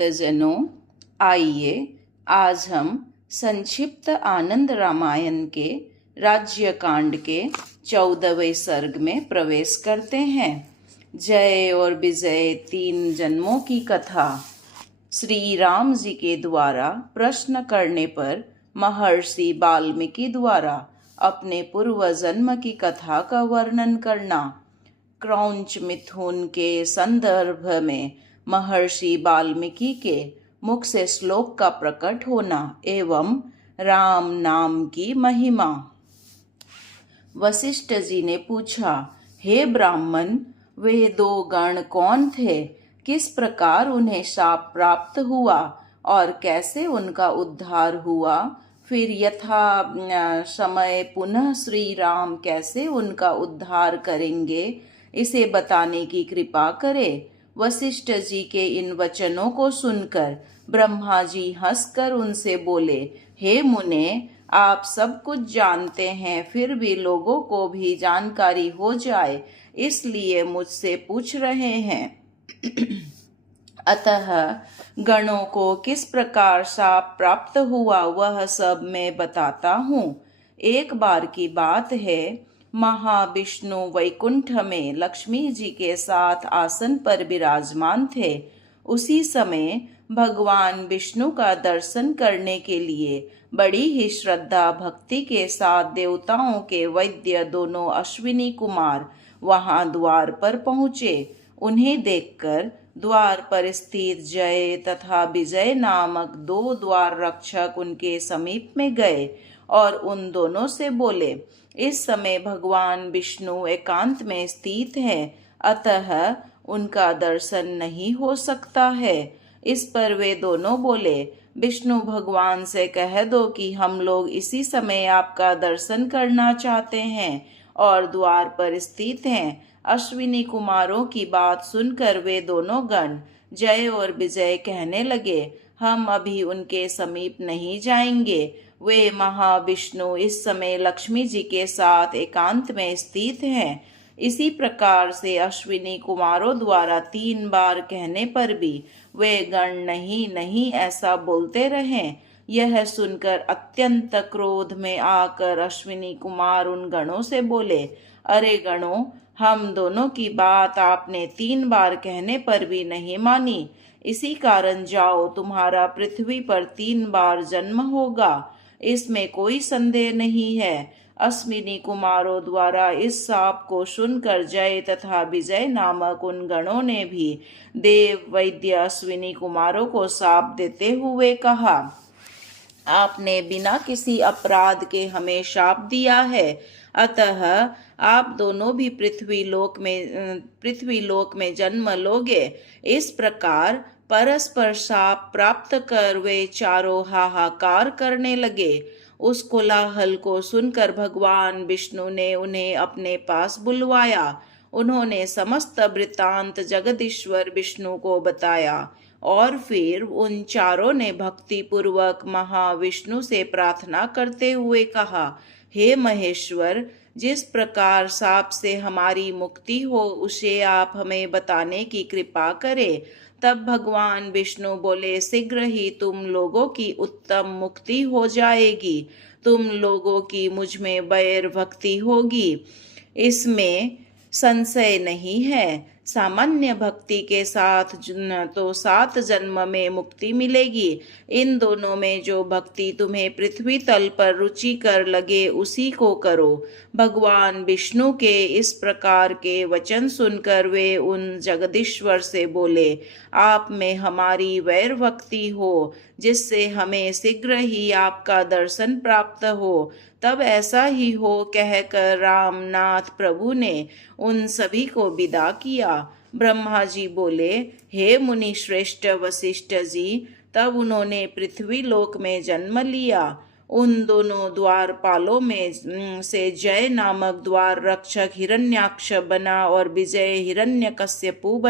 भक्तजनों, आइए आज हम संक्षिप्त आनंद रामायण के राज्यकांड के 14वें सर्ग में प्रवेश करते हैं। जय और विजय 3 जन्मों की कथा। श्री राम जी के द्वारा प्रश्न करने पर महर्षि वाल्मीकि द्वारा अपने पूर्व जन्म की कथा का वर्णन करना। क्रौंच मिथुन के संदर्भ में महर्षि वाल्मीकि के मुख से श्लोक का प्रकट होना एवं राम नाम की महिमा। वशिष्ठ जी ने पूछा, हे ब्राह्मण, वे 2 गण कौन थे? किस प्रकार उन्हें शाप प्राप्त हुआ और कैसे उनका उद्धार हुआ? फिर यथा समय पुनः श्री राम कैसे उनका उद्धार करेंगे, इसे बताने की कृपा करे। वशिष्ठ जी के इन वचनों को सुनकर ब्रह्मा जी हंसकर उनसे बोले, हे मुने, आप सब कुछ जानते हैं, फिर भी लोगों को भी जानकारी हो जाए इसलिए मुझसे पूछ रहे हैं। अतः गणों को किस प्रकार शाप प्राप्त हुआ वह सब मैं बताता हूँ। एक बार की बात है, महाविष्णु वैकुंठ में लक्ष्मी जी के साथ आसन पर विराजमान थे। उसी समय भगवान विष्णु का दर्शन करने के लिए बड़ी ही श्रद्धा भक्ति के साथ देवताओं के वैद्य दोनों अश्विनी कुमार वहां द्वार पर पहुँचे। उन्हें देखकर द्वार पर स्थित जय तथा विजय नामक 2 द्वार रक्षक उनके समीप में गए और उन दोनों से बोले, इस समय भगवान विष्णु एकांत में स्थित हैं, अतः उनका दर्शन नहीं हो सकता है। इस पर वे दोनों बोले, विष्णु भगवान से कह दो कि हम लोग इसी समय आपका दर्शन करना चाहते हैं और द्वार पर स्थित हैं। अश्विनी कुमारों की बात सुनकर वे दोनों गण जय और विजय कहने लगे, हम अभी उनके समीप नहीं जाएंगे। वे महाविष्णु इस समय लक्ष्मी जी के साथ एकांत में स्थित हैं। इसी प्रकार से अश्विनी कुमारों द्वारा 3 बार कहने पर भी वे गण नहीं नहीं ऐसा बोलते रहे। यह सुनकर अत्यंत क्रोध में आकर अश्विनी कुमार उन गणों से बोले, अरे गणों, हम दोनों की बात आपने 3 बार कहने पर भी नहीं मानी। इसी कारण जाओ, तुम्हारा पृथ्वी पर 3 बार जन्म होगा, इसमें कोई संदेह नहीं है। अश्विनी कुमारों द्वारा इस शाप को सुनकर जय तथा विजय नामक उन गणों ने भी देव वैद्य अश्विनी कुमारों को शाप देते हुए कहा, आपने बिना किसी अपराध के हमें शाप दिया है, अतः आप दोनों भी पृथ्वी लोक में जन्म लोगे। इस प्रकार परस्पर शाप प्राप्त कर वे चारों हाहाकार करने लगे। उस कोलाहल को सुनकर भगवान विष्णु ने उन्हें अपने पास बुलवाया। उन्होंने समस्त वृत्तांत जगदीश्वर विष्णु को बताया और फिर उन चारों ने भक्ति पूर्वक महाविष्णु से प्रार्थना करते हुए कहा, हे महेश्वर, जिस प्रकार शाप से हमारी मुक्ति हो उसे आप हमें बताने की कृपा करें। तब भगवान विष्णु बोले, शीघ्र ही तुम लोगों की उत्तम मुक्ति हो जाएगी। तुम लोगों की मुझ में वैर भक्ति होगी, इसमें संशय नहीं है। सामान्य भक्ति के साथ तो 7 जन्म में मुक्ति मिलेगी। इन दोनों में जो भक्ति तुम्हें पृथ्वी तल पर रुचिकर लगे उसी को करो। भगवान विष्णु के इस प्रकार के वचन सुनकर वे उन जगदीश्वर से बोले, आप में हमारी वैर भक्ति हो, जिससे हमें शीघ्र ही आपका दर्शन प्राप्त हो। तब ऐसा ही हो कहकर रामनाथ प्रभु ने उन सभी को विदा किया। ब्रह्मा जी बोले, हे मुनि श्रेष्ठ वशिष्ठ जी, तब उन्होंने पृथ्वी लोक में जन्म लिया। उन दोनों द्वारपालों में से जय नामक द्वार रक्षक हिरण्याक्ष बना और विजय हिरण्यकश्यपु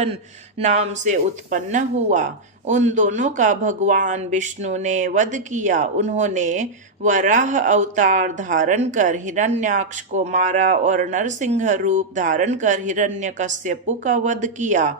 नाम से उत्पन्न हुआ। उन दोनों का भगवान विष्णु ने वध किया। उन्होंने वराह अवतार धारण कर हिरण्याक्ष को मारा और नरसिंह रूप धारण कर हिरण्यकश्यपु का वध किया।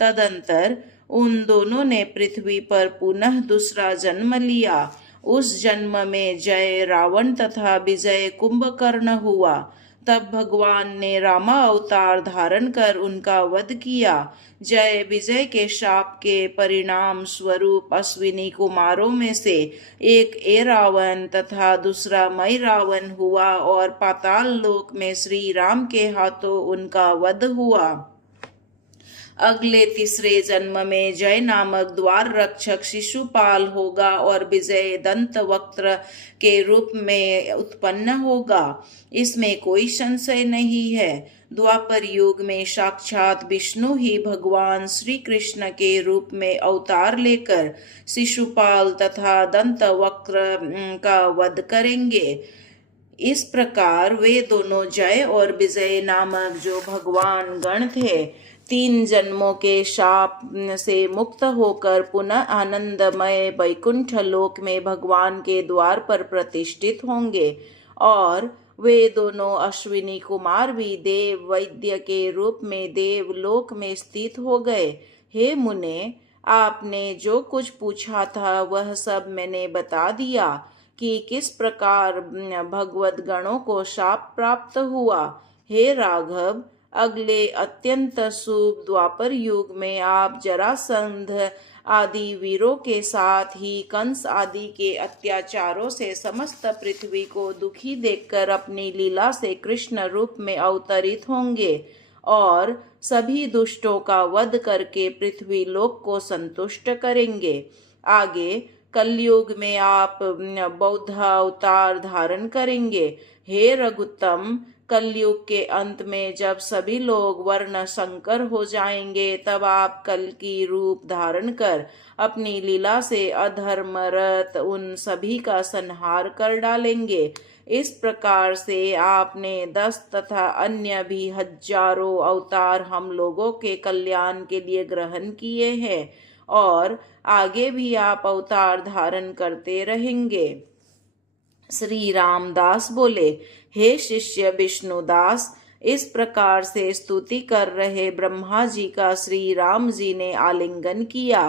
तदंतर उन दोनों ने पृथ्वी पर पुनः दूसरा जन्म लिया। उस जन्म में जय रावण तथा विजय कुंभकर्ण हुआ। तब भगवान ने रामा अवतार धारण कर उनका वध किया। जय विजय के शाप के परिणाम स्वरूप अश्विनी कुमारों में से एक एरावन तथा दूसरा मई रावण हुआ और पाताल लोक में श्री राम के हाथों उनका वध हुआ। अगले तीसरे जन्म में जय नामक द्वार रक्षक शिशुपाल होगा और विजय दंत वक्त्र के रूप में उत्पन्न होगा, इसमें कोई संशय नहीं है। द्वापर युग में साक्षात विष्णु ही भगवान श्री कृष्ण के रूप में अवतार लेकर शिशुपाल तथा दंत वक्र का वध करेंगे। इस प्रकार वे दोनों जय और विजय नामक जो भगवान गण थे, 3 जन्मों के शाप से मुक्त होकर पुनः आनंदमय वैकुंठ लोक में भगवान के द्वार पर प्रतिष्ठित होंगे। और वे दोनों अश्विनी कुमार भी देव वैद्य के रूप में देवलोक में स्थित हो गए। हे मुने, आपने जो कुछ पूछा था वह सब मैंने बता दिया कि किस प्रकार भगवत गणों को शाप प्राप्त हुआ। हे राघव, अगले अत्यंत शुभ द्वापर युग में आप जरासंध आदि वीरों के साथ ही कंस आदि के अत्याचारों से समस्त पृथ्वी को दुखी देखकर अपनी लीला से कृष्ण रूप में अवतरित होंगे और सभी दुष्टों का वध करके पृथ्वी लोक को संतुष्ट करेंगे। आगे कलयुग में आप बौद्ध अवतार धारण करेंगे। हे रघुत्तम, कलयुग के अंत में जब सभी लोग वर्ण संकर हो जाएंगे, तब आप कल की रूप धारण कर अपनी लीला से अधर्मरत उन सभी का संहार कर डालेंगे। इस प्रकार से आपने 10 तथा अन्य भी हजारों अवतार हम लोगों के कल्याण के लिए ग्रहण किए हैं और आगे भी आप अवतार धारण करते रहेंगे। श्री रामदास बोले, हे शिष्य विष्णुदास, इस प्रकार से स्तुति कर रहे ब्रह्मा जी का श्री राम जी ने आलिंगन किया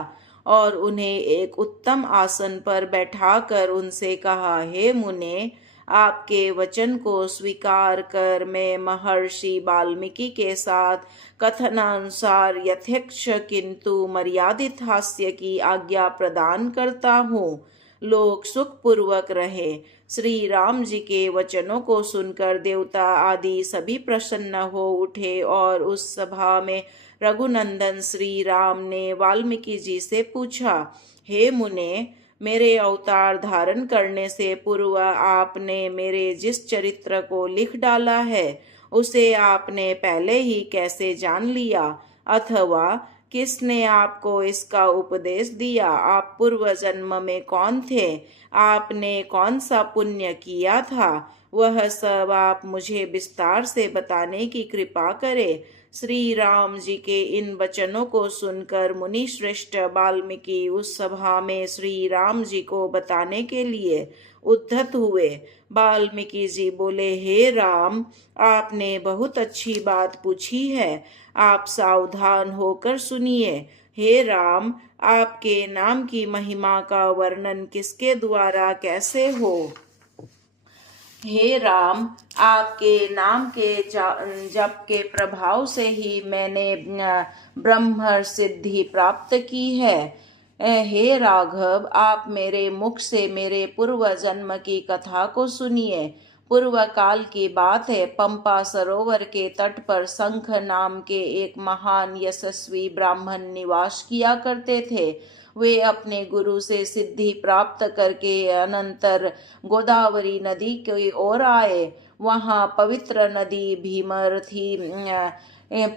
और उन्हें एक उत्तम आसन पर बैठाकर उनसे कहा, हे मुने, आपके वचन को स्वीकार कर मैं महर्षि वाल्मीकि के साथ कथनानुसार यथेच्छ किंतु मर्यादित हास्य की आज्ञा प्रदान करता हूँ। लोग सुखपूर्वक रहे। श्री राम जी के वचनों को सुनकर देवता आदि सभी प्रसन्न हो उठे और उस सभा में रघुनंदन श्री राम ने वाल्मीकि जी से पूछा, हे मुने, मेरे अवतार धारण करने से पूर्व आपने मेरे जिस चरित्र को लिख डाला है उसे आपने पहले ही कैसे जान लिया, अथवा किसने आपको इसका उपदेश दिया? आप पूर्व जन्म में कौन थे? आपने कौन सा पुण्य किया था? वह सब आप मुझे विस्तार से बताने की कृपा करें। श्री राम जी के इन वचनों को सुनकर मुनि श्रेष्ठ वाल्मीकि उस सभा में श्री राम जी को बताने के लिए उद्धत हुए। वाल्मीकि जी बोले, हे राम, आपने बहुत अच्छी बात पूछी है, आप सावधान होकर सुनिए। हे राम, आपके नाम की महिमा का वर्णन किसके द्वारा कैसे हो? हे राम, आपके नाम के जप के प्रभाव से ही मैंने ब्रह्म सिद्धि प्राप्त की है। हे राघव, आप मेरे मुख से मेरे पूर्व जन्म की कथा को सुनिए। पूर्व काल की बात है, पंपा सरोवर के तट पर शंख नाम के एक महान यशस्वी ब्राह्मण निवास किया करते थे। वे अपने गुरु से सिद्धि प्राप्त करके अनंतर गोदावरी नदी की ओर आए। वहां पवित्र नदी भीमरथी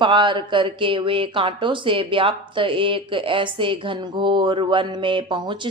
पार करके वे कांटों से व्याप्त एक ऐसे घनघोर वन में पहुंचे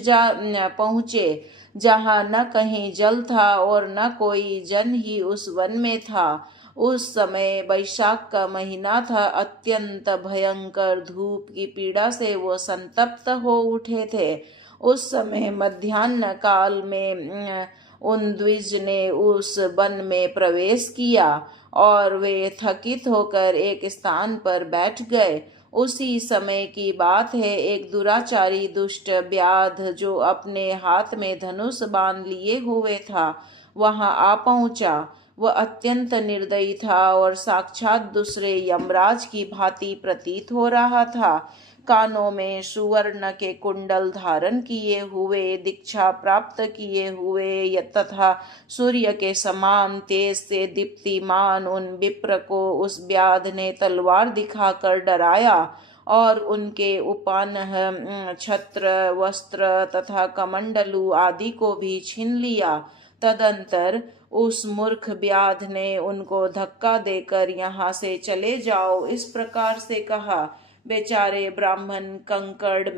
जहां न कहीं जल था और न कोई जन ही उस वन में था। उस समय वैशाख का महीना था। अत्यंत भयंकर धूप की पीड़ा से वो संतप्त हो उठे थे। उस समय मध्याह्न काल में उन द्विज ने उस वन में प्रवेश किया और वे थकित होकर एक स्थान पर बैठ गए। उसी समय की बात है, एक दुराचारी दुष्ट व्याध जो अपने हाथ में धनुष बाण लिए हुए था वहां आ पहुंचा। वह अत्यंत निर्दयी था और साक्षात दूसरे यमराज की भांति प्रतीत हो रहा था। कानों में सुवर्ण के कुंडल धारण किए हुए, दीक्षा प्राप्त किए हुए तथा सूर्य के समान तेज से दीप्तिमान उन विप्र को उस व्याध ने तलवार दिखाकर डराया और उनके उपान छत्र वस्त्र तथा कमंडलू आदि को भी छीन लिया। तदंतर उस मूर्ख व्याध ने उनको धक्का देकर यहाँ से चले जाओ इस प्रकार से कहा। बेचारे ब्राह्मण कंकड़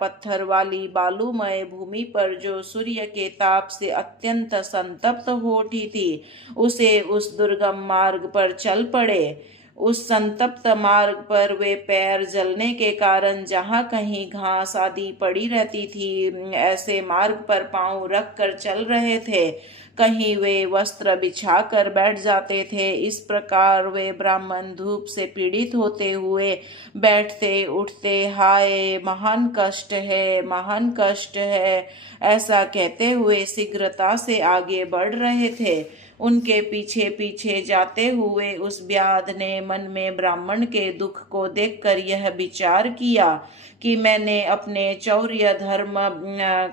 पत्थर वाली बालूमय भूमि पर जो सूर्य के ताप से अत्यंत संतप्त हो उठी थी, उसे उस दुर्गम मार्ग पर चल पड़े। उस संतप्त मार्ग पर वे पैर जलने के कारण जहाँ कहीं घास आदि पड़ी रहती थी, ऐसे मार्ग पर पांव रख कर चल रहे थे। कहीं वे वस्त्र बिछा कर बैठ जाते थे। इस प्रकार वे ब्राह्मण धूप से पीड़ित होते हुए बैठते उठते, हाय महान कष्ट है, महान कष्ट है, ऐसा कहते हुए शीघ्रता से आगे बढ़ रहे थे। उनके पीछे पीछे जाते हुए उस व्याध ने मन में ब्राह्मण के दुख को देखकर यह विचार किया कि मैंने अपने चौर्य धर्म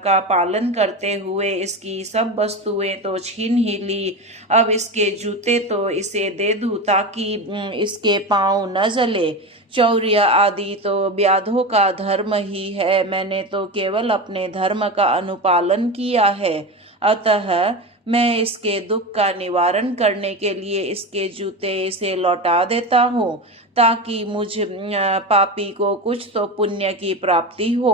का पालन करते हुए इसकी सब वस्तुएं तो छीन ही ली, अब इसके जूते तो इसे दे दूं ताकि इसके पांव न जले। चौर्य आदि तो व्याधों का धर्म ही है, मैंने तो केवल अपने धर्म का अनुपालन किया है। अतः मैं इसके दुख का निवारण करने के लिए इसके जूते इसे लौटा देता हूँ ताकि मुझ पापी को कुछ तो पुण्य की प्राप्ति हो।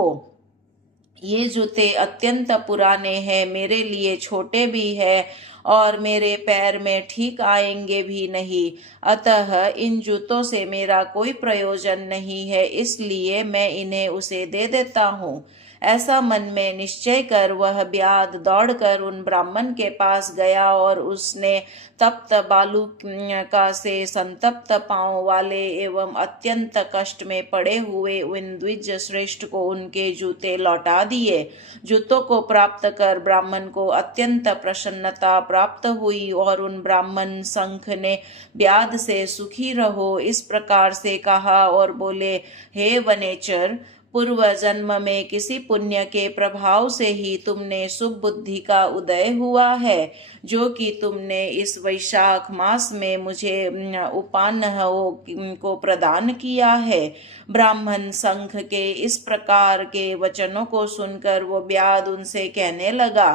ये जूते अत्यंत पुराने हैं, मेरे लिए छोटे भी है और मेरे पैर में ठीक आएंगे भी नहीं, अतः इन जूतों से मेरा कोई प्रयोजन नहीं है, इसलिए मैं इन्हें उसे दे देता हूँ। ऐसा मन में निश्चय कर वह व्याध दौड़कर उन ब्राह्मण के पास गया और उसने तप्त बालू का से संतप्त पांव वाले एवं अत्यंत कष्ट में पड़े हुए उन द्विज श्रेष्ठ को उनके जूते लौटा दिए। जूतों को प्राप्त कर ब्राह्मण को अत्यंत प्रसन्नता प्राप्त हुई और उन ब्राह्मण संघ ने व्याध से सुखी रहो इस प्रकार से कहा और बोले, हे वनेचर, पूर्व जन्म में किसी पुण्य के प्रभाव से ही तुमने शुभ बुद्धि का उदय हुआ है, जो कि तुमने इस वैशाख मास में मुझे उपान को प्रदान किया है। ब्राह्मण संघ के इस प्रकार के वचनों को सुनकर वो व्याध उनसे कहने लगा,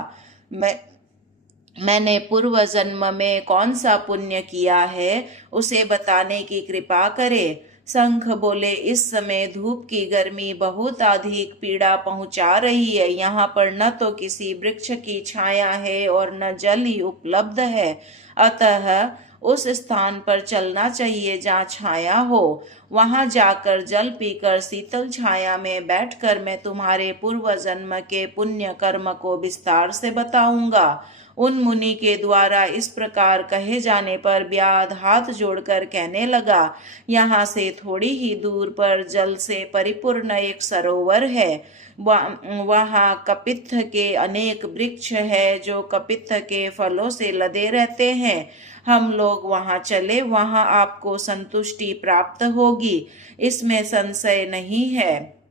मैंने पूर्व जन्म में कौन सा पुण्य किया है उसे बताने की कृपा करे। शंख बोले, इस समय धूप की गर्मी बहुत अधिक पीड़ा पहुंचा रही है। यहाँ पर न तो किसी वृक्ष की छाया है और न जल ही उपलब्ध है, अतः उस स्थान पर चलना चाहिए जहाँ छाया हो। वहां जाकर जल पीकर शीतल छाया में बैठकर मैं तुम्हारे पूर्व जन्म के पुण्य कर्म को विस्तार से बताऊंगा। उन मुनि के द्वारा इस प्रकार कहे जाने पर व्याध हाथ जोड़कर कहने लगा, यहाँ से थोड़ी ही दूर पर जल से परिपूर्ण एक सरोवर है। वहाँ कपित्थ के अनेक वृक्ष है जो कपित्थ के फलों से लदे रहते हैं। हम लोग वहाँ चले, वहाँ आपको संतुष्टि प्राप्त होगी, इसमें संशय नहीं है।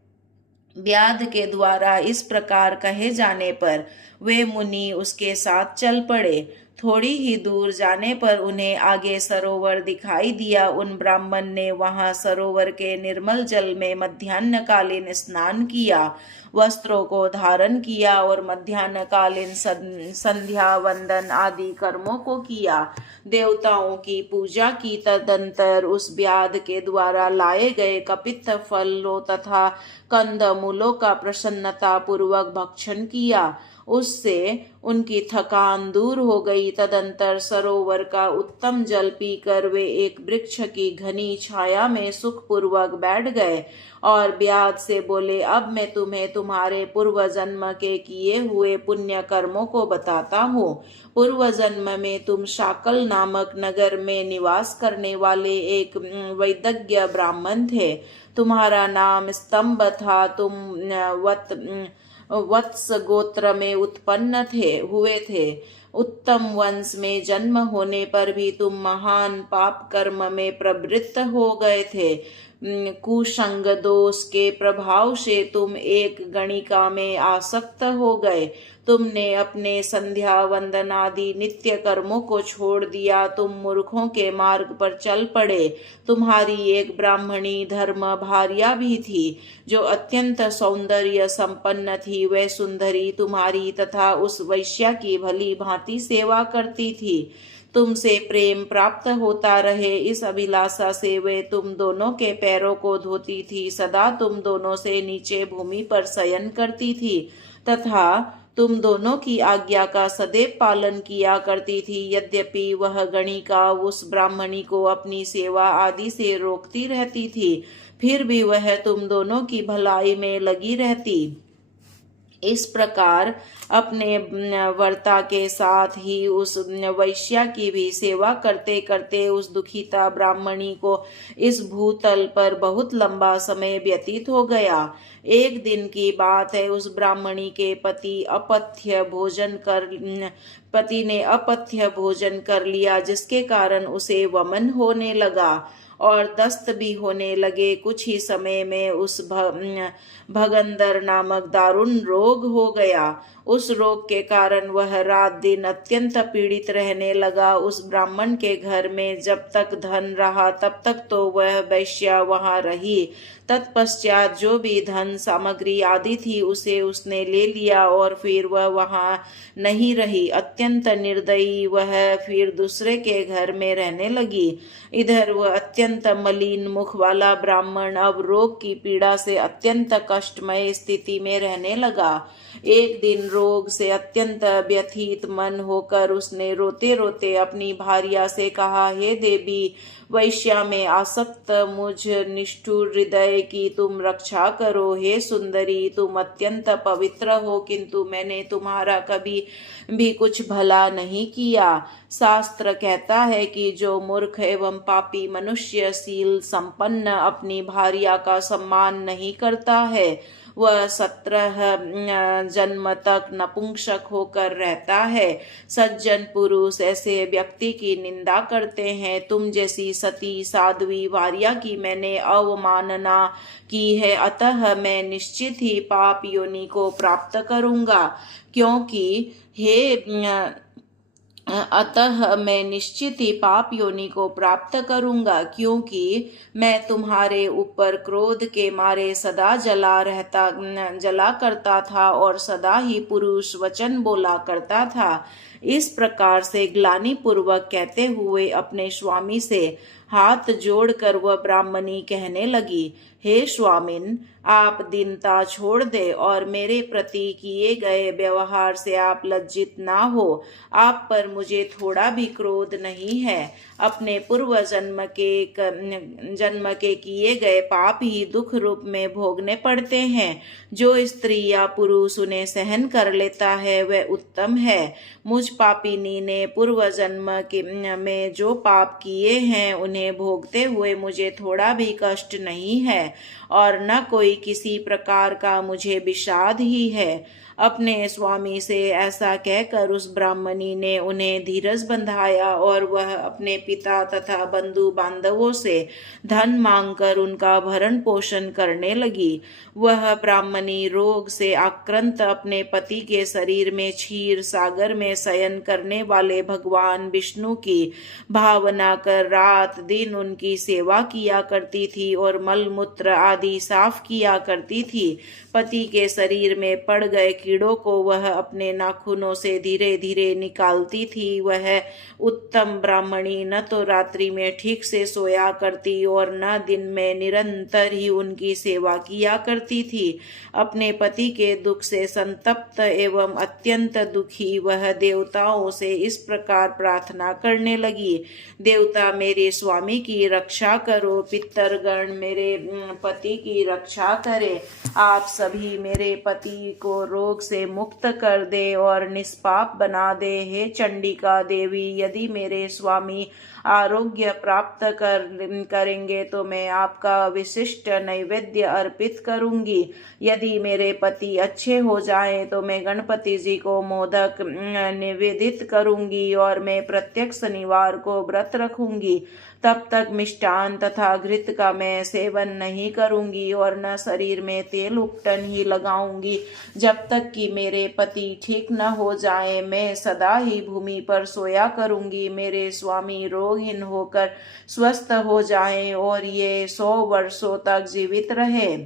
व्याध के द्वारा इस प्रकार कहे जाने पर वे मुनि उसके साथ चल पड़े। थोड़ी ही दूर जाने पर उन्हें आगे सरोवर दिखाई दिया। उन ब्राह्मण ने वहां सरोवर के निर्मल जल में मध्याह्नकालीन स्नान किया, वस्त्रों को धारण किया और मध्याह्नकालीन संध्या वंदन आदि कर्मों को किया, देवताओं की पूजा की। तदंतर उस व्याध के द्वारा लाए गए कपित्थ फलों तथा कंद मूलों का प्रसन्नता पूर्वक भक्षण किया, उससे उनकी थकान दूर हो गई। तदंतर सरोवर का उत्तम जल पीकर वे एक वृक्ष की घनी छाया में सुखपूर्वक बैठ गए और व्याध से बोले, अब मैं तुम्हें तुम्हारे पूर्व जन्म के किए हुए पुण्य कर्मों को बताता हूँ। पूर्व जन्म में तुम शाकल नामक नगर में निवास करने वाले एक वैदज्ञ ब्राह्मण थे। तुम्हारा नाम स्तंभ था, तुम वत्स गोत्र में उत्पन्न हुए थे। उत्तम वंश में जन्म होने पर भी तुम महान पाप कर्म में प्रवृत्त हो गए थे। कुसंग दोष के प्रभाव से तुम एक गणिका में आसक्त हो गए। तुमने अपने संध्या वंदन आदि नित्य कर्मों को छोड़ दिया। तुम मूर्खों के मार्ग पर चल पड़े। तुम्हारी एक ब्राह्मणी धर्म भार्या भी थी, जो अत्यंत सौंदर्य संपन्न थी। वह सुंदरी तुम्हारी तथा उस वैश्या की भली भांति सेवा करती थी। तुमसे प्रेम प्राप्त होता रहे, इस अभिलाषा से वे तुम दोनों के पैरों को धोती थी। सदा तुम दोनों से नीचे भूमि पर शयन करती थी तथा तुम दोनों की आज्ञा का सदैव पालन किया करती थी। यद्यपि वह गणिका उस ब्राह्मणी को अपनी सेवा आदि से रोकती रहती थी, फिर भी वह तुम दोनों की भलाई में लगी रहती। इस प्रकार अपने वर्ता के साथ ही उस वैश्या की भी सेवा करते करते उस दुखिता ब्राह्मणी को इस भूतल पर बहुत लंबा समय व्यतीत हो गया। एक दिन की बात है, उस ब्राह्मणी के पति ने अपथ्य भोजन कर लिया, जिसके कारण उसे वमन होने लगा और दस्त भी होने लगे। कुछ ही समय में उस भगंदर नामक दारुण रोग हो गया। उस रोग के कारण वह रात दिन अत्यंत पीड़ित रहने लगा। उस ब्राह्मण के घर में जब तक धन रहा तब तक तो वह वैश्या वहां रही। तत्पश्चात जो भी धन सामग्री आदि थी उसे उसने ले लिया और फिर वह वहां नहीं रही। अत्यंत निर्दयी वह फिर दूसरे के घर में रहने लगी। इधर वह अत्यंत मलिन मुख वाला ब्राह्मण अब रोग की पीड़ा से अत्यंत कष्टमय स्थिति में रहने लगा। एक दिन रोग से अत्यंत व्यथित मन होकर उसने रोते रोते अपनी भार्या से कहा, हे देवी, वैश्या में आसक्त मुझ निष्ठुर हृदय की तुम रक्षा करो। हे सुंदरी, तुम अत्यंत पवित्र हो, किंतु मैंने तुम्हारा कभी भी कुछ भला नहीं किया। शास्त्र कहता है कि जो मूर्ख एवं पापी मनुष्य शील संपन्न अपनी भार्या का सम्मान नहीं करता है, वह 17 जन्म तक नपुंसक होकर रहता है। सज्जन पुरुष ऐसे व्यक्ति की निंदा करते हैं। तुम जैसी सती साध्वी भार्या की मैंने अवमानना की है, अतः मैं निश्चित ही पाप योनि को प्राप्त करूंगा, क्योंकि मैं तुम्हारे ऊपर क्रोध के मारे सदा जला करता था और सदा ही पुरुष वचन बोला करता था। इस प्रकार से ग्लानि पूर्वक कहते हुए अपने स्वामी से हाथ जोड़कर वह ब्राह्मणी कहने लगी, हे स्वामिन, आप दीनता छोड़ दे और मेरे प्रति किए गए व्यवहार से आप लज्जित ना हो। आप पर मुझे थोड़ा भी क्रोध नहीं है। अपने पूर्व जन्म के किए गए पाप ही दुख रूप में भोगने पड़ते हैं। जो स्त्री या पुरुष उन्हें सहन कर लेता है वह उत्तम है। मुझ पापिनी ने पूर्व जन्म में जो पाप किए हैं उन्हें भोगते हुए मुझे थोड़ा भी कष्ट नहीं है और न कोई किसी प्रकार का मुझे विषाद ही है। अपने स्वामी से ऐसा कहकर उस ब्राह्मणी ने उन्हें धीरज बंधाया और वह अपने पिता तथा बंधु बांधवों से धन मांगकर उनका भरण पोषण करने लगी। वह ब्राह्मणी रोग से आक्रांत अपने पति के शरीर में क्षीर सागर में शयन करने वाले भगवान विष्णु की भावना कर रात दिन उनकी सेवा किया करती थी और मलमूत्र आदि साफ किया करती थी। पति के शरीर में पड़ गए कीड़ों को वह अपने नाखूनों से धीरे धीरे निकालती थी। वह उत्तम ब्राह्मणी न तो रात्रि में ठीक से सोया करती और न दिन में निरंतर ही उनकी सेवा किया करती थी। अपने पति के दुख से संतप्त एवं अत्यंत दुखी वह देवताओं से इस प्रकार प्रार्थना करने लगी, देवता मेरे स्वामी की रक्षा करो, पितरगण मेरे पति की रक्षा करे। आप सभी मेरे पति को रोग रोग से मुक्त कर दे और निष्पाप बना दे। हे चंडिका देवी, यदि मेरे स्वामी आरोग्य प्राप्त करेंगे तो मैं आपका विशिष्ट नैवेद्य अर्पित करूंगी। यदि मेरे पति अच्छे हो जाएं तो मैं गणपति जी को मोदक निवेदित करूंगी और मैं प्रत्येक शनिवार को व्रत रखूंगी। तब तक मिष्टान तथा घृत का मैं सेवन नहीं करूंगी और न शरीर में तेल उपटन ही लगाऊंगी। जब तक कि मेरे पति ठीक न हो जाए मैं सदा ही भूमि पर सोया करूंगी। मेरे स्वामी रोगहीन होकर स्वस्थ हो जाएं और ये 100 वर्षों तक जीवित रहे।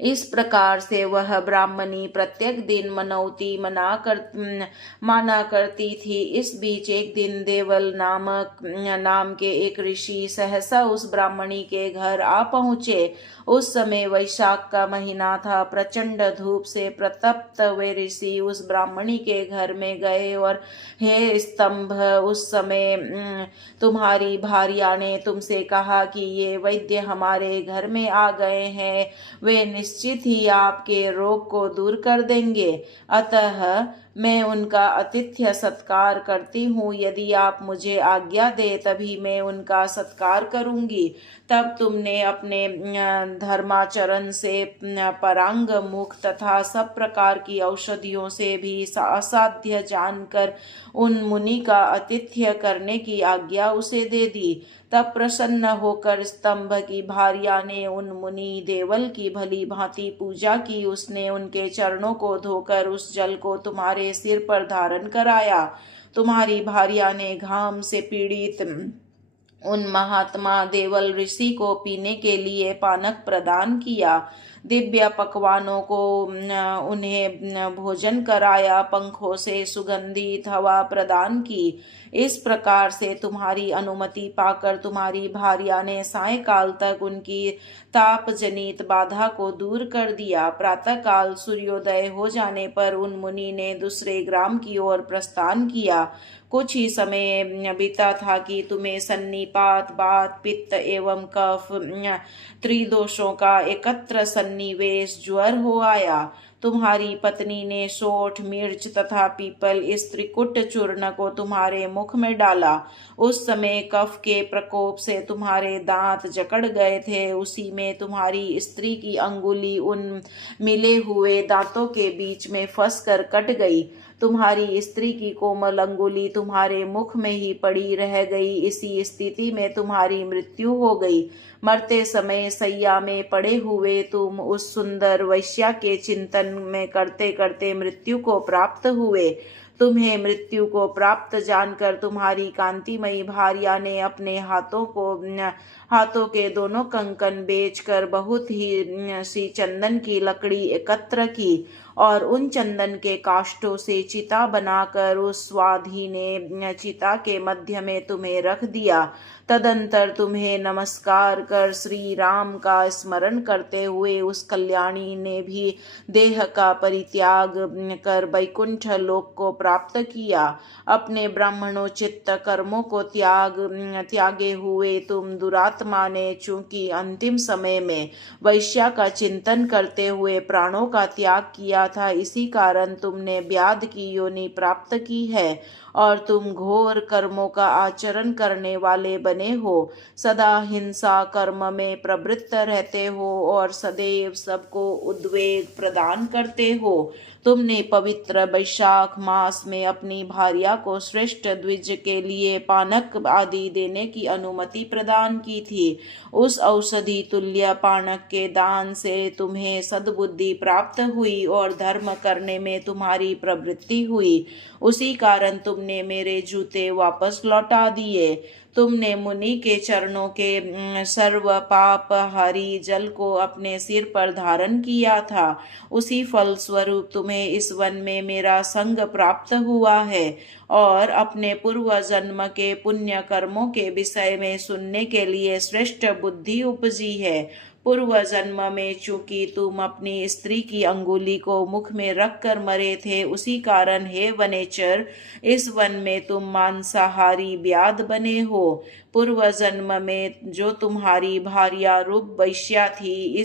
इस प्रकार से वह ब्राह्मणी प्रत्येक दिन मनौती माना करती थी। इस बीच एक दिन देवल नाम के एक ऋषि सहसा उस ब्राह्मणी के घर आ पहुँचे। उस समय वैशाख का महीना था। प्रचंड धूप से प्रतप्त वे ऋषि उस ब्राह्मणी के घर में गए और हे स्तंभ, उस समय तुम्हारी भार्या ने तुमसे कहा कि ये वैद्य हमारे घर में आ गए हैं, वे निश्चित ही आपके रोग को दूर कर देंगे। अतः मैं उनका आतिथ्य सत्कार करती हूँ। यदि आप मुझे आज्ञा दे तभी मैं उनका सत्कार करूंगी। तब तुमने अपने धर्माचरण से परांग मुख तथा सब प्रकार की औषधियों से भी असाध्य जानकर उन मुनि का आतिथ्य करने की आज्ञा उसे दे दी। तब प्रसन्न होकर स्तंभ की भार्या ने उन मुनि देवल की भली भांति पूजा की। उसने उनके चरणों को धोकर उस जल को तुम्हारे सिर पर धारण कराया। तुम्हारी भार्या ने घाम से पीड़ित उन महात्मा देवल ऋषि को पीने के लिए पानक प्रदान किया। दिव्य पकवानों को उन्हें भोजन कराया। पंखों से सुगंधित हवा प्रदान की। इस प्रकार से तुम्हारी अनुमति पाकर तुम्हारी भार्या ने सायंकाल तक उनकी ताप जनित बाधा को दूर कर दिया। प्रातःकाल सूर्योदय हो जाने पर उन मुनि ने दूसरे ग्राम की ओर प्रस्थान किया। कुछ ही समय बीता था कि तुम्हें सन्निपात, बात, पित्त एवं कफ त्रिदोषों का एकत्र सन्निवेश ज्वर हो आया। तुम्हारी पत्नी ने सोठ, मिर्च तथा पीपल इस त्रिकुट चूर्ण को तुम्हारे मुख में डाला। उस समय कफ के प्रकोप से तुम्हारे दांत जकड़ गए थे। उसी में तुम्हारी स्त्री की अंगुली उन मिले हुए दांतों के बीच में फंसकर कट गई। तुम्हारी स्त्री की कोमल अंगुली तुम्हारे मुख में ही पड़ी रह गई। इसी स्थिति में तुम्हारी मृत्यु हो गई। मरते समय सैया में पड़े हुए तुम उस सुंदर वैश्या के चिंतन में करते करते मृत्यु को प्राप्त हुए। तुम्हें मृत्यु को प्राप्त जानकर तुम्हारी कांतिमयी भार्या ने अपने हाथों के दोनों कंकन बेचकर बहुत ही सी चंदन की लकड़ी एकत्र की और उन चंदन के काष्ठों से चिता बनाकर उस स्वाधीन चिता के मध्य में तुम्हें रख दिया। तदंतर तुम्हें नमस्कार कर श्री राम का स्मरण करते हुए उस कल्याणी ने भी देह का परित्याग कर वैकुंठ लोक को प्राप्त किया। अपने ब्राह्मणोचित कर्मों को त्यागे हुए तुम दुरात्मा ने चूंकि अंतिम समय में वैश्या का चिंतन करते हुए प्राणों का त्याग किया था, इसी कारण तुमने व्याध की योनि प्राप्त की है और तुम घोर कर्मों का आचरण करने वाले बने हो। सदा हिंसा कर्म में प्रवृत्त रहते हो और सदैव सबको उद्वेग प्रदान करते हो। तुमने पवित्र वैशाख मास में अपनी भार्या को श्रेष्ठ द्विज के लिए पानक आदि देने की अनुमति प्रदान की थी। उस औषधि तुल्य पानक के दान से तुम्हें सद्बुद्धि प्राप्त हुई और धर्म करने में तुम्हारी प्रवृत्ति हुई। उसी कारण तुमने मेरे जूते वापस लौटा दिए। तुमने मुनि के चरणों के सर्व पाप हारी जल को अपने सिर पर धारण किया था। उसी फल स्वरूप तुम्हें इस वन में मेरा संग प्राप्त हुआ है और अपने पूर्व जन्म के पुण्य कर्मों के विषय में सुनने के लिए श्रेष्ठ बुद्धि उपजी है। पूर्व जन्म में चूंकि तुम अपनी स्त्री की अंगुली को मुख में रख कर मरे थे, उसी कारण हे वनेचर इस वन में तुम मांसाहारी व्याध बने हो। पूर्व जन्म में जो तुम्हारी भार्या रूप वैश्या थी,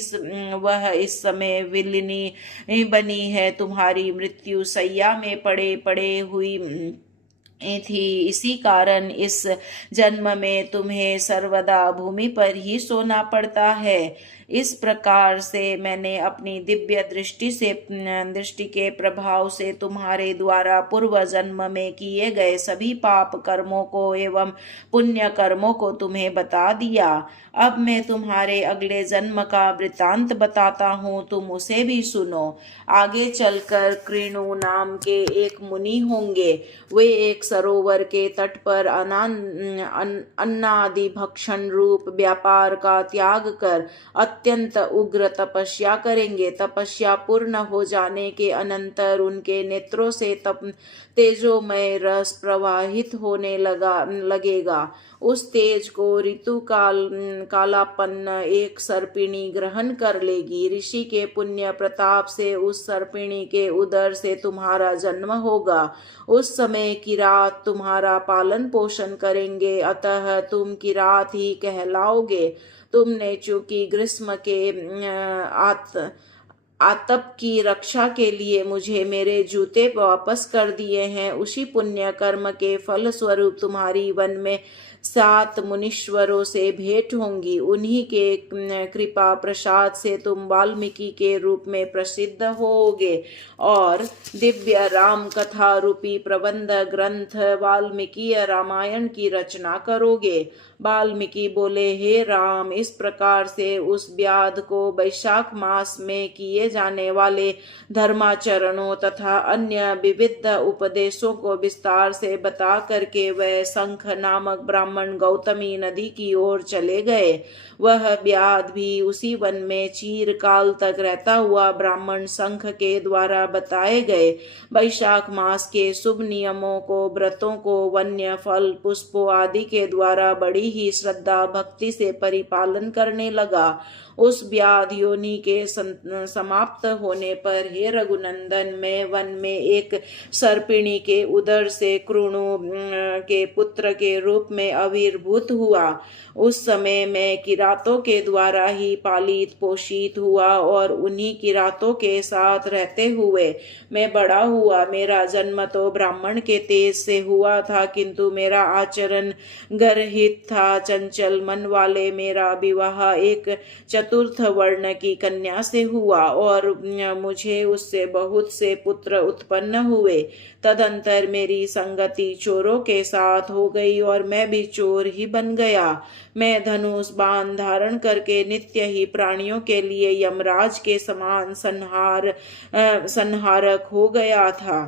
वह इस समय विलिनी बनी है, तुम्हारी मृत्यु सैया में पड़े पड़े हुई थी। इसी कारण इस जन्म में तुम्हें सर्वदा भूमि पर ही सोना पड़ता है। इस प्रकार से मैंने अपनी दिव्य दृष्टि के प्रभाव से तुम्हारे द्वारा पूर्व जन्म में किए गए सभी पाप कर्मों को एवं पुण्य कर्मों को तुम्हें बता दिया। अब मैं तुम्हारे अगले जन्म का वृतांत बताता हूँ, तुम उसे भी सुनो। आगे चलकर कृणु नाम के एक मुनि होंगे। वे एक सरोवर के तट पर अन्नादि भक्षण रूप व्यापार का त्याग कर अत्यंत उग्र तपस्या करेंगे। तपस्या पूर्ण हो जाने के अनंतर उनके नेत्रों से तेजोमय रस प्रवाहित होने लगेगा। उस तेज को ऋतु कालापन्न एक सर्पिणी ग्रहण कर लेगी। ऋषि के पुण्य प्रताप से उस सर्पिणी के उदर से तुम्हारा जन्म होगा। उस समय किरात तुम्हारा पालन पोषण करेंगे, अतः तुम किरात ही कहलाओगे। तुमने चूंकि ग्रीष्म के आतप की रक्षा के लिए मुझे मेरे जूते वापस कर दिए हैं, उसी पुण्य कर्म के फल स्वरूप तुम्हारी वन में 7 मुनीश्वरों से भेंट होंगी। उन्हीं के कृपा प्रसाद से तुम वाल्मीकि के रूप में प्रसिद्ध होगे और दिव्य राम कथा रूपी प्रबंध ग्रंथ वाल्मीकि रामायण की रचना करोगे। वाल्मीकि बोले, हे राम, इस प्रकार से उस व्याध को वैशाख मास में किए जाने वाले धर्माचरणों तथा अन्य विविध उपदेशों को विस्तार से बता करके वह शंख नामक ब्राह्मण गौतमी नदी की ओर चले गए। वह व्याध भी उसी वन में चीरकाल तक रहता हुआ ब्राह्मण शंख के द्वारा बताए गए वैशाख मास के शुभ नियमों को, व्रतों को, वन्य फल पुष्पों आदि के द्वारा बड़ी ही श्रद्धा भक्ति से परिपालन करने लगा। उस व्याध योनि के समाप्त होने पर हे रघुनंदन, मैं वन में एक सर्पिणी के उदर से कृणु के पुत्र के रूप में आविर्भूत हुआ। उस समय मैं किरातों के द्वारा ही पालित पोषित हुआ और उन्हीं किरातों के साथ रहते हुए मैं बड़ा हुआ। मेरा जन्म तो ब्राह्मण के तेज से हुआ था, किंतु मेरा आचरण गर्हित था, चंचल मन वाले। मेरा विवाह एक चतुर्थ वर्ण की कन्या से हुआ और मुझे उससे बहुत से पुत्र उत्पन्न हुए। तदंतर मेरी संगति चोरों के साथ हो गई और मैं भी चोर ही बन गया। मैं धनुष बाण धारण करके नित्य ही प्राणियों के लिए यमराज के समान संहारक हो गया था।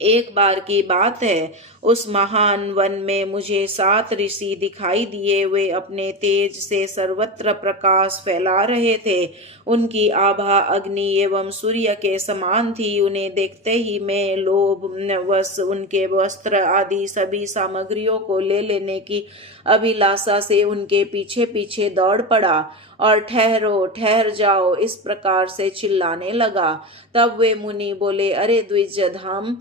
एक बार की बात है, उस महान वन में मुझे 7 ऋषि दिखाई दिए। वे अपने तेज से सर्वत्र प्रकाश फैला रहे थे। उनकी आभा अग्नि एवं सूर्य के समान थी। उन्हें देखते ही मैं लोभवश उनके वस्त्र आदि सभी सामग्रियों को ले लेने की अभिलाषा से उनके पीछे पीछे दौड़ पड़ा और ठहरो, ठहर जाओ, इस प्रकार से चिल्लाने लगा। तब वे मुनि बोले, अरे द्विजधाम,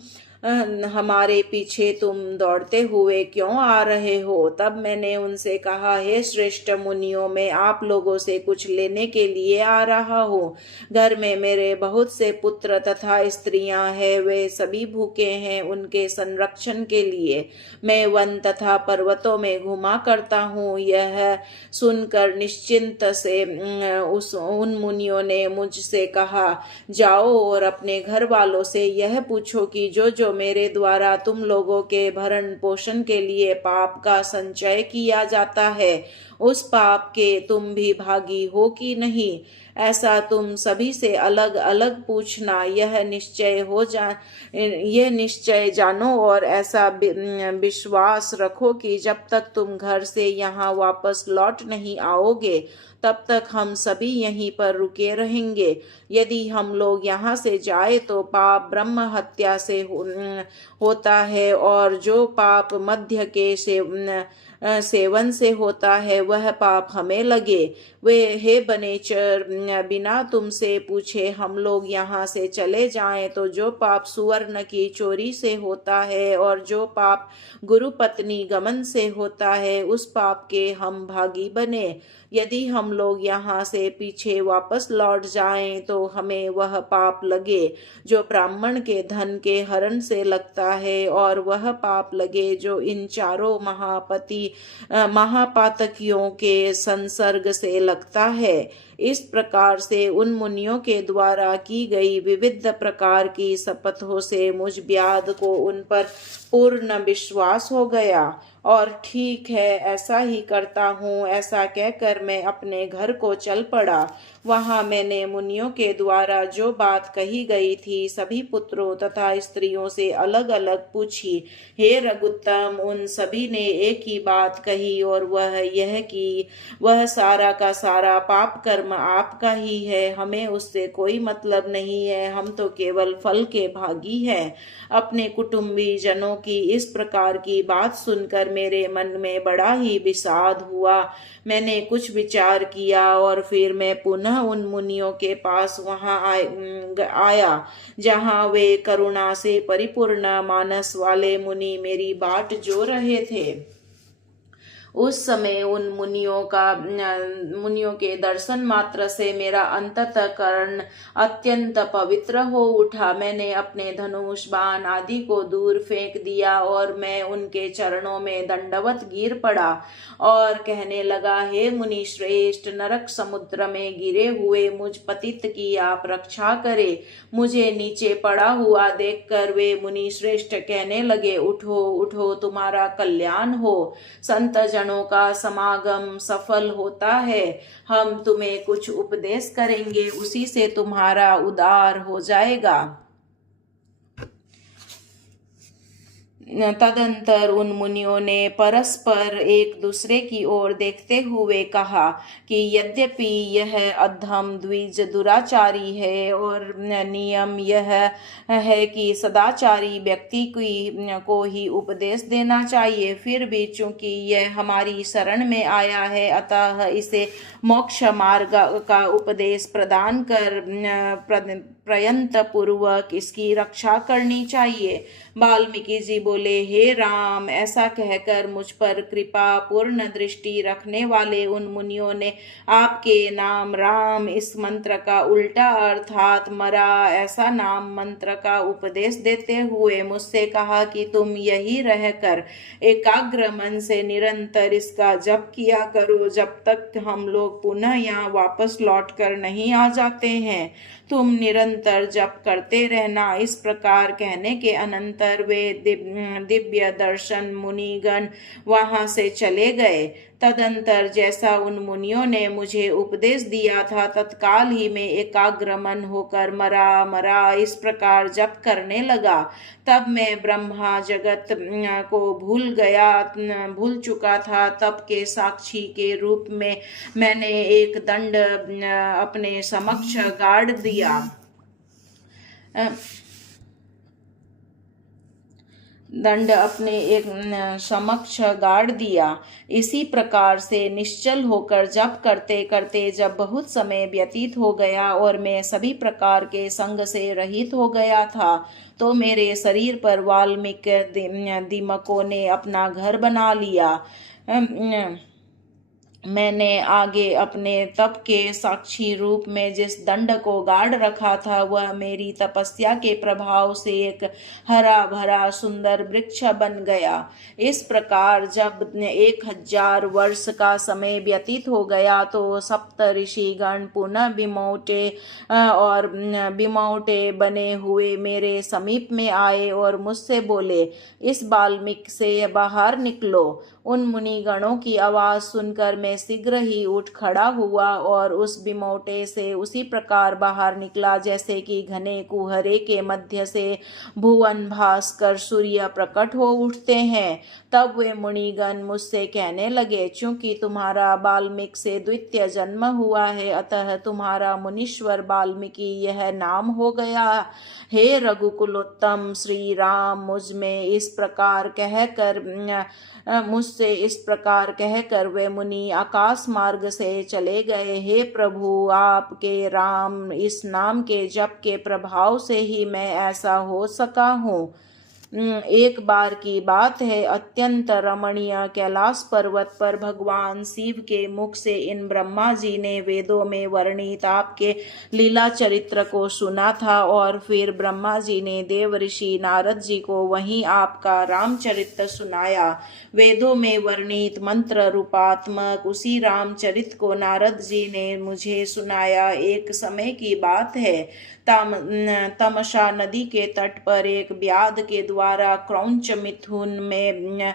हमारे पीछे तुम दौड़ते हुए क्यों आ रहे हो? तब मैंने उनसे कहा, हे श्रेष्ठ मुनियों, मैं आप लोगों से कुछ लेने के लिए आ रहा हूँ। घर में मेरे बहुत से पुत्र तथा स्त्रियां हैं, वे सभी भूखे हैं। उनके संरक्षण के लिए मैं वन तथा पर्वतों में घुमा करता हूँ। यह सुनकर निश्चिंत से उन मुनियों ने मुझसे कहा, जाओ और अपने घर वालों से यह पूछो कि जो मेरे द्वारा तुम लोगों के भरण पोषण के लिए पाप का संचय किया जाता है, उस पाप के तुम भी भागी हो कि नहीं, ऐसा तुम सभी से अलग अलग पूछना। यह निश्चय जानो और ऐसा विश्वास रखो कि जब तक तुम घर से यहाँ वापस लौट नहीं आओगे, तब तक हम सभी यहीं पर रुके रहेंगे। यदि हम लोग यहाँ से जाए तो पाप ब्रह्म हत्या से होता है, और जो पाप मध्य के से सेवन से होता है वह पाप हमें लगे। वे हे बनेचर, बिना तुमसे पूछे हम लोग यहाँ से चले जाएं तो जो पाप सुवर्ण की चोरी से होता है और जो पाप गुरु पत्नी गमन से होता है उस पाप के हम भागी बने। यदि हम लोग यहाँ से पीछे वापस लौट जाएं तो हमें वह पाप लगे जो ब्राह्मण के धन के हरण से लगता है, और वह पाप लगे जो इन चारों महापातकियों के संसर्ग से लगता है। इस प्रकार से उन मुनियों के द्वारा की गई विविध प्रकार की शपथों से मुझ ब्याध को उन पर पूर्ण विश्वास हो गया, और ठीक है ऐसा ही करता हूँ ऐसा कहकर मैं अपने घर को चल पड़ा। वहां मैंने मुनियों के द्वारा जो बात कही गई थी सभी पुत्रों तथा स्त्रियों से अलग अलग पूछी। हे रघुत्तम, उन सभी ने एक ही बात कही, और वह यह कि वह सारा का सारा पाप कर्म आपका ही है, हमें उससे कोई मतलब नहीं है, हम तो केवल फल के भागी हैं। अपने कुटुंबी जनों की इस प्रकार की बात सुनकर मेरे मन में बड़ा ही विषाद हुआ। मैंने कुछ विचार किया और फिर मैं पुनः उन मुनियों के पास वहां आया जहां वे करुणा से परिपूर्ण मानस वाले मुनि मेरी बाट जो रहे थे। उस समय उन मुनियों के दर्शन मात्र से मेरा अंतःकरण अत्यंत पवित्र हो उठा। मैंने अपने धनुष बाण आदि को दूर फेंक दिया और मैं उनके चरणों में दंडवत गिर पड़ा और कहने लगा, हे मुनि श्रेष्ठ, नरक समुद्र में गिरे हुए मुझ पतित की आप रक्षा करे। मुझे नीचे पड़ा हुआ देखकर वे मुनि श्रेष्ठ कहने लगे, उठो उठो, तुम्हारा कल्याण हो, संत जनों का समागम सफल होता है। हम तुम्हें कुछ उपदेश करेंगे, उसी से तुम्हारा उद्धार हो जाएगा। तदंतर उन मुनियों ने परस्पर एक दूसरे की ओर देखते हुए कहा कि यद्यपि यह अधम द्विज दुराचारी है और नियम यह है कि सदाचारी व्यक्ति को ही उपदेश देना चाहिए, फिर भी चूंकि यह हमारी शरण में आया है अतः इसे मोक्ष मार्ग का उपदेश प्रदान कर प्रयत्न पूर्वक इसकी रक्षा करनी चाहिए। वाल्मीकि जी बोले, हे राम, ऐसा कहकर मुझ पर कृपा पूर्ण दृष्टि रखने वाले उन मुनियों ने आपके नाम राम इस मंत्र का उल्टा अर्थात मरा ऐसा नाम मंत्र का उपदेश देते हुए मुझसे कहा कि तुम यही रहकर एकाग्र मन से निरंतर इसका जप किया करो जब तक हम लोग पुनः यहाँ वापस लौट कर नहीं आ जाते हैं। तुम निरंतर जप करते रहना। इस प्रकार कहने के अनंतर वे दिव्य दर्शन मुनिगण वहां से चले गए। तदंतर जैसा उन मुनियों ने मुझे उपदेश दिया था तत्काल ही मैं एकाग्र मन होकर मरा मरा इस प्रकार जप करने लगा। तब मैं ब्रह्मा जगत को भूल चुका था। तब के साक्षी के रूप में मैंने एक दंड अपने समक्ष गाड़ दिया। दंड अपने एक समक्ष गाड़ दिया। इसी प्रकार से निश्चल होकर जप करते करते जब बहुत समय व्यतीत हो गया और मैं सभी प्रकार के संग से रहित हो गया था तो मेरे शरीर पर वाल्मीकि दीमकों ने अपना घर बना लिया। मैंने आगे अपने तप के साक्षी रूप में जिस दंड को गाड़ रखा था वह मेरी तपस्या के प्रभाव से एक हरा भरा सुंदर वृक्ष बन गया। इस प्रकार जब 1000 वर्ष का समय व्यतीत हो गया तो सप्त ऋषिगण पुनः बिमौटे बने हुए मेरे समीप में आए और मुझसे बोले, इस वाल्मीकि से बाहर निकलो। उन मुनिगणों की आवाज सुनकर मैं में शीघ्र ही उठ खड़ा हुआ और उस बिमोटे से उसी प्रकार बाहर निकला जैसे कि घने कुहरे के मध्य से भुवन भास्कर सूर्य प्रकट हो उठते हैं। तब वे मुनिगण मुझसे कहने लगे, चूंकि तुम्हारा वाल्मीकि से द्वितीय जन्म हुआ है, अतः तुम्हारा मुनीश्वर वाल्मीकि यह नाम हो गया। हे रघुकुलोत्तम श्री राम, मुझसे इस प्रकार कहकर वे मुनि आकाश मार्ग से चले गए। हे प्रभु, आपके राम इस नाम के जप के प्रभाव से ही मैं ऐसा हो सका हूँ। एक बार की बात है, अत्यंत रमणीय कैलाश पर्वत पर भगवान शिव के मुख से इन ब्रह्मा जी ने वेदों में वर्णित आपके लीला चरित्र को सुना था और फिर ब्रह्मा जी ने देव ऋषि नारद जी को वहीं आपका रामचरित्र सुनाया। वेदों में वर्णित मंत्र रूपात्मक उसी रामचरित को नारद जी ने मुझे सुनाया। एक समय की बात है, तमसा नदी के तट पर एक व्याध के द्वारा क्रौंच मिथुन में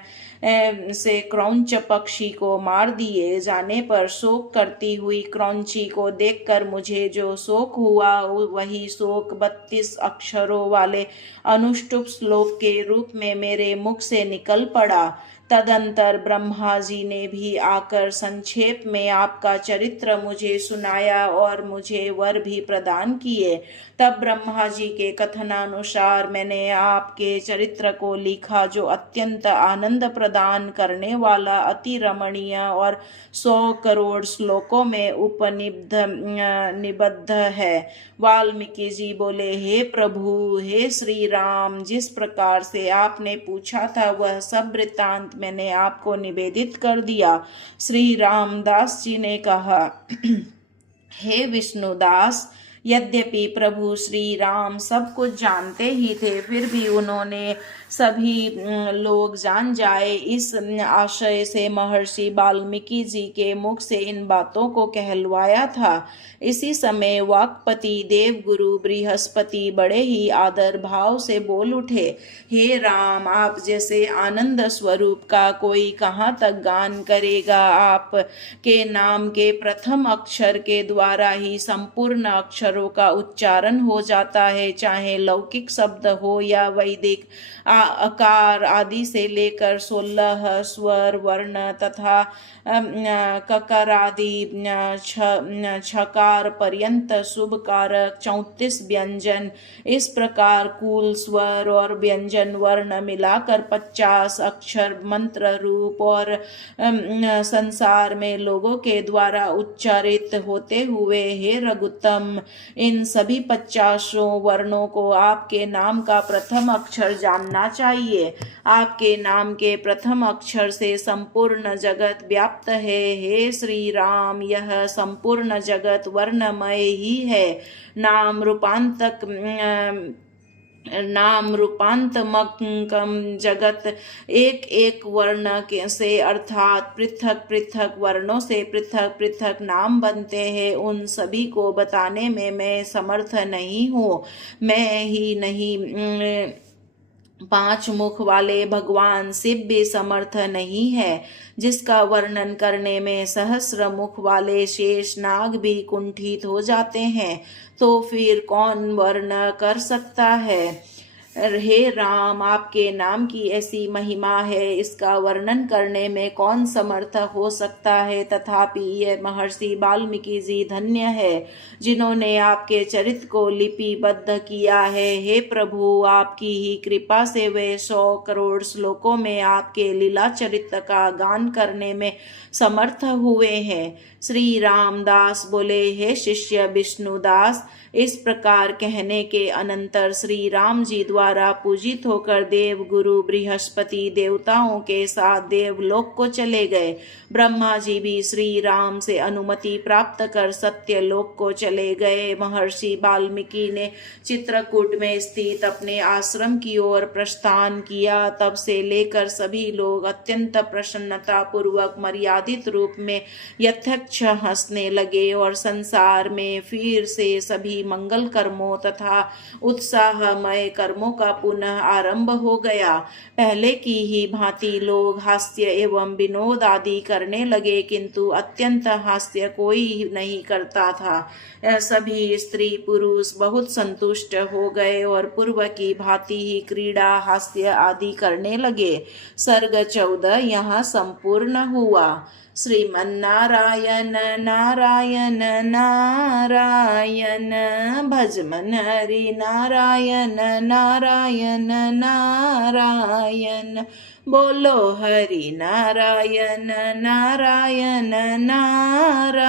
से क्रौंच पक्षी को मार दिए जाने पर शोक करती हुई क्रौंची को देखकर मुझे जो शोक हुआ, वही शोक 32 अक्षरों वाले अनुष्टुप श्लोक के रूप में मेरे मुख से निकल पड़ा। तदंतर ब्रह्मा जी ने भी आकर संक्षेप में आपका चरित्र मुझे सुनाया और मुझे वर भी प्रदान किए। तब ब्रह्मा जी के कथनानुसार मैंने आपके चरित्र को लिखा, जो अत्यंत आनंद प्रदान करने वाला, अति रमणीय और 100 करोड़ श्लोकों में निबद्ध है। वाल्मीकि जी बोले, हे प्रभु, हे श्री राम, जिस प्रकार से आपने पूछा था वह सब वृत्तांत मैंने आपको निवेदित कर दिया। श्री रामदास जी ने कहा, हे विष्णुदास, यद्यपि प्रभु श्री राम सब कुछ जानते ही थे, फिर भी उन्होंने सभी लोग जान जाए इस आशय से महर्षि वाल्मीकि जी के मुख से इन बातों को कहलवाया था। इसी समय वाक्पति देवगुरु बृहस्पति बड़े ही आदर भाव से बोल उठे, हे राम, आप जैसे आनंद स्वरूप का कोई कहाँ तक गान करेगा। आप के नाम के प्रथम अक्षर के द्वारा ही संपूर्ण अक्षरों का उच्चारण हो जाता है, चाहे लौकिक शब्द हो या वैदिक। आकार आदि से लेकर 16 स्वर वर्ण तथा ककार आदि छकार पर्यंत शुभ कारक 34 व्यंजन, इस प्रकार कुल स्वर और व्यंजन वर्ण मिलाकर 50 अक्षर मंत्र रूप और संसार में लोगों के द्वारा उच्चारित होते हुए, हे रघुत्तम, इन सभी 50 वर्णों को आपके नाम का प्रथम अक्षर जानना चाहिए। आपके नाम के प्रथम अक्षर से संपूर्ण जगत व्याप्त है। हे श्री राम, यह संपूर्ण जगत वर्णमय ही है। नाम रूपांतमकम जगत एक एक वर्ण से अर्थात पृथक पृथक वर्णों से पृथक पृथक नाम बनते हैं। उन सभी को बताने में मैं समर्थ नहीं हूँ। मैं ही नहीं, 5 मुख वाले भगवान शिव भी समर्थ नहीं है, जिसका वर्णन करने में सहस्र मुख वाले शेष नाग भी कुंठित हो जाते हैं, तो फिर कौन वर्ण कर सकता है। हे राम, आपके नाम की ऐसी महिमा है, इसका वर्णन करने में कौन समर्थ हो सकता है। तथापि ये महर्षि वाल्मीकि जी धन्य है, जिन्होंने आपके चरित्र को लिपिबद्ध किया है। हे प्रभु, आपकी ही कृपा से वे 100 करोड़ श्लोकों में आपके लीला चरित्र का गान करने में समर्थ हुए हैं। श्री रामदास बोले, हे शिष्य विष्णुदास, इस प्रकार कहने के अनंतर श्री राम जी द्वारा पूजित होकर देव गुरु बृहस्पति देवताओं के साथ देवलोक को चले गए। ब्रह्मा जी भी श्री राम से अनुमति प्राप्त कर सत्यलोक को चले गए। महर्षि वाल्मीकि ने चित्रकूट में स्थित अपने आश्रम की ओर प्रस्थान किया। तब से लेकर सभी लोग अत्यंत प्रसन्नता पूर्वक मर्यादित रूप में यथेच्छ हंसने लगे और संसार में फिर से सभी मंगल कर्मों तथा उत्साहमय कर्मों का पुनः आरंभ हो गया। पहले की ही भांति लोग हास्य एवं विनोद आदि करने लगे, किंतु अत्यंत हास्य कोई नहीं करता था। सभी स्त्री पुरुष बहुत संतुष्ट हो गए और पूर्व की भांति ही क्रीड़ा हास्य आदि करने लगे। सर्ग 14 यहाँ संपूर्ण हुआ। श्रीमन्नारायण नारायण नारायण, भज मन हरि नारायण नारायण नारायण। बोलो हरि नारायण नारायण नारायण।